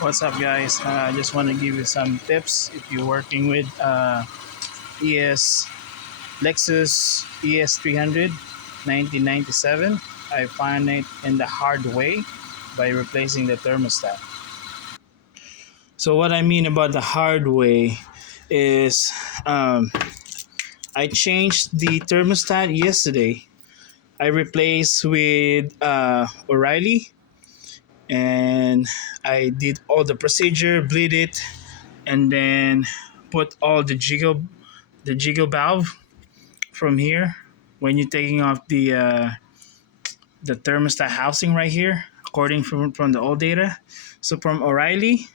What's up, guys? I just want to give you some tips if you're working with ES Lexus ES300 1997. I find it in the hard way by replacing the thermostat. So what I mean about the hard way is I changed the thermostat yesterday. I replaced with O'Reilly, and I did all the procedure, bleed it, and then put all the jiggle valve from here when you're taking off the thermostat housing right here, according from the old data. So from O'Reilly,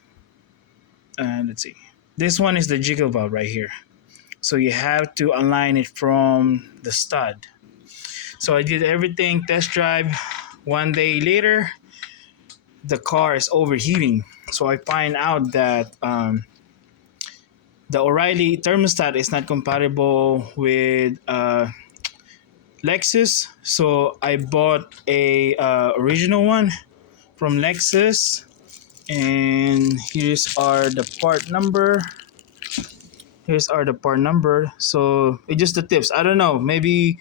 let's see, this one is the jiggle valve right here. So you have to align it from the stud. So I did everything, test drive. One day later, the car is overheating. So I find out that the O'Reilly thermostat is not compatible with Lexus. So I bought a original one from Lexus, and here's are the part number. Here's are the part number. So it's just the tips. I don't know. Maybe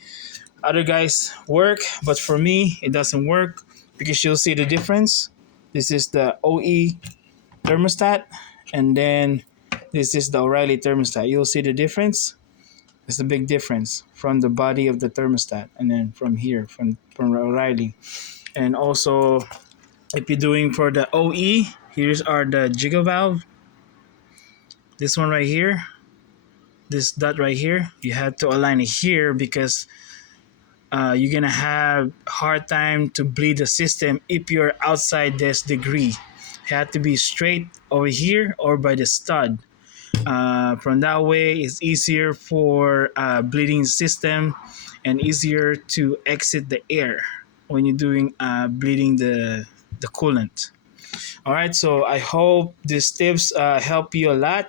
other guys work, but for me it doesn't work because you'll see the difference. This is the OE thermostat, and then this is the O'Reilly thermostat. You'll see the difference. It's a big difference from the body of the thermostat, and then from here, from O'Reilly. And also, if you're doing for the OE, here's are the jiggle valve. This one right here, this dot right here, you have to align it here because you're gonna have hard time to bleed the system if you're outside this degree. You have to be straight over here or by the stud. From that way, it's easier for bleeding system and easier to exit the air when you're doing bleeding the coolant. All right, so I hope these tips help you a lot,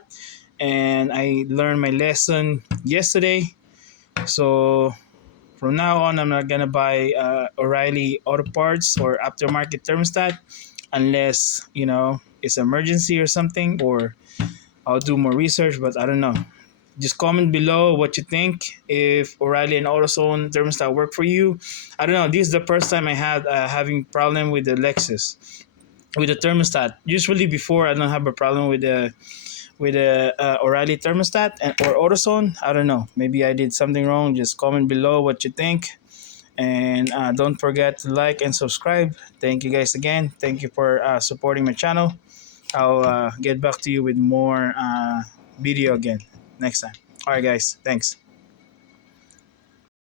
and I learned my lesson yesterday. So from now on, I'm not gonna buy O'Reilly auto parts or aftermarket thermostat unless it's emergency or something, or I'll do more research. But I don't know. Just comment below what you think, if O'Reilly and AutoZone thermostat work for you. I don't know. This is the first time I had having problem with the Lexus with the thermostat. Usually before I don't have a problem with the O'Reilly thermostat or AutoZone. I don't know. Maybe I did something wrong. Just comment below what you think, and don't forget to like and subscribe. Thank you guys again. Thank you for supporting my channel. I'll get back to you with more video again next time. All right, guys. Thanks.